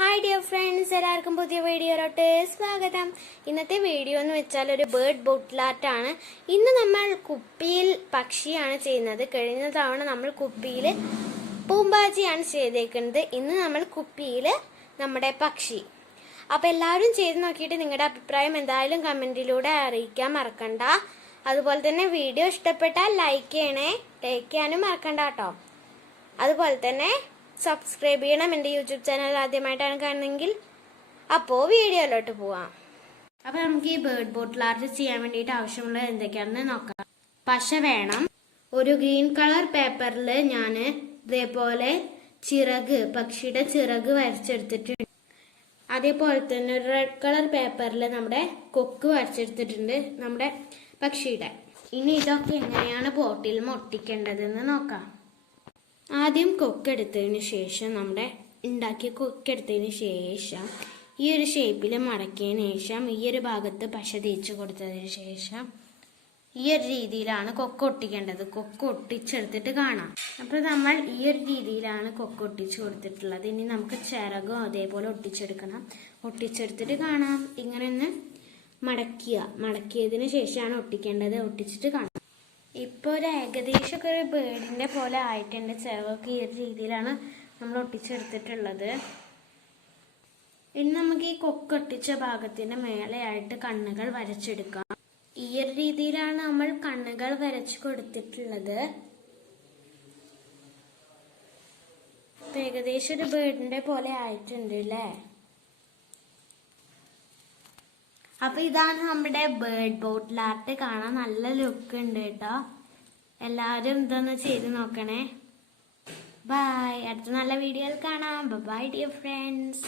Hi dear friends, എല്ലാവർക്കും പുതിയ വീഡിയോയിലോട്ട് സ്വാഗതം. ഇന്നത്തെ വീഡിയോ എന്ന് വെച്ചാൽ ഒരു ബേർഡ് ബോട്ടിൽ ആർട്ടാണ്. ഇന്ന് നമ്മൾ കുപ്പിയിൽ പക്ഷിയാണ് ചെയ്യുന്നത്. കഴിഞ്ഞ തവണ നമ്മൾ കുപ്പിയിൽ പൂമ്പാജിയാണ് ചെയ്തേക്കുന്നത്. ഇന്ന് നമ്മൾ കുപ്പിയിൽ നമ്മുടെ പക്ഷി. അപ്പോൾ എല്ലാവരും ചെയ്ത് നോക്കിയിട്ട് നിങ്ങളുടെ അഭിപ്രായം എന്തായാലും കമൻറ്റിലൂടെ അറിയിക്കാൻ മറക്കണ്ട. അതുപോലെ തന്നെ വീഡിയോ ഇഷ്ടപ്പെട്ടാൽ ലൈക്ക് ചെയ്യാനും മറക്കണ്ട കേട്ടോ. അതുപോലെ തന്നെ സബ്സ്ക്രൈബ് ചെയ്യണം. എൻ്റെ യൂട്യൂബ് ചാനൽ ആദ്യമായിട്ടാണ് കാണുന്നതെങ്കിൽ. അപ്പോൾ വീഡിയോയിലോട്ട് പോവാം. അപ്പോൾ നമുക്ക് ഈ ബേർഡ് ബോട്ടിൽ ആർട്ട് ചെയ്യാൻ വേണ്ടിയിട്ട് ആവശ്യമുള്ളത് എന്തൊക്കെയാണെന്ന് നോക്കാം. പശ വേണം. ഒരു ഗ്രീൻ കളർ പേപ്പറിൽ ഞാൻ ഇതേപോലെ പക്ഷിയുടെ ചിറക് വരച്ചെടുത്തിട്ടുണ്ട്. അതേപോലെ തന്നെ ഒരു റെഡ് കളർ പേപ്പറിൽ നമ്മുടെ കൊക്ക് വരച്ചെടുത്തിട്ടുണ്ട് നമ്മുടെ പക്ഷിയുടെ. ഇനി ഇതൊക്കെ എങ്ങനെയാണ് ബോട്ടിൽ ഒട്ടിക്കേണ്ടതെന്ന് നോക്കാം. ആദ്യം കൊക്കെടുത്തതിന് ശേഷം ഉണ്ടാക്കിയ കൊക്കെടുത്തതിന് ശേഷം ഈ ഒരു ഷേപ്പിൽ മടക്കിയതിന് ശേഷം ഈ ഒരു ഭാഗത്ത് പശ തേച്ച് കൊടുത്തതിന് ശേഷം ഈ ഒരു രീതിയിലാണ് കൊക്ക് ഒട്ടിക്കേണ്ടത്. കൊക്ക് ഒട്ടിച്ചെടുത്തിട്ട് കാണാം. അപ്പോൾ നമ്മൾ ഈ ഒരു രീതിയിലാണ് കൊക്ക് ഒട്ടിച്ച് കൊടുത്തിട്ടുള്ളത്. ഇനി നമുക്ക് ചിറകും അതേപോലെ ഒട്ടിച്ചെടുക്കണം. ഒട്ടിച്ചെടുത്തിട്ട് കാണാം. ഇങ്ങനെ ഒന്ന് മടക്കിയതിന് ശേഷമാണ് ഒട്ടിക്കേണ്ടത്. ഒട്ടിച്ചിട്ട് കാണാം. ഇപ്പോൾ ഒരു ഏകദേശമൊക്കെ ഒരു ബേർഡിൻ്റെ പോലെ ആയിട്ടുണ്ട്. ചിറകൊക്കെ ഈ ഒരു രീതിയിലാണ് നമ്മൾ ഒട്ടിച്ചെടുത്തിട്ടുള്ളത്. ഇനി നമുക്ക് ഈ കൊക്കൊട്ടിച്ച ഭാഗത്തിന് മേലെയായിട്ട് കണ്ണുകൾ വരച്ചെടുക്കാം. ഈ ഒരു രീതിയിലാണ് നമ്മൾ കണ്ണുകൾ വരച്ചു കൊടുത്തിട്ടുള്ളത്. ഏകദേശം ഒരു ബേർഡിൻ്റെ പോലെ ആയിട്ടുണ്ട് അല്ലേ? അപ്പൊ ഇതാണ് നമ്മുടെ ബേർഡ് ബോട്ടിൽ ആർട്ട്. കാണാൻ നല്ല ലുക്ക് ഉണ്ട് കേട്ടോ. എല്ലാവരും ഇതൊന്ന് ചെയ്ത് നോക്കണേ. ബൈ. അടുത്ത നല്ല വീഡിയോയിൽ കാണാം. By dear friends.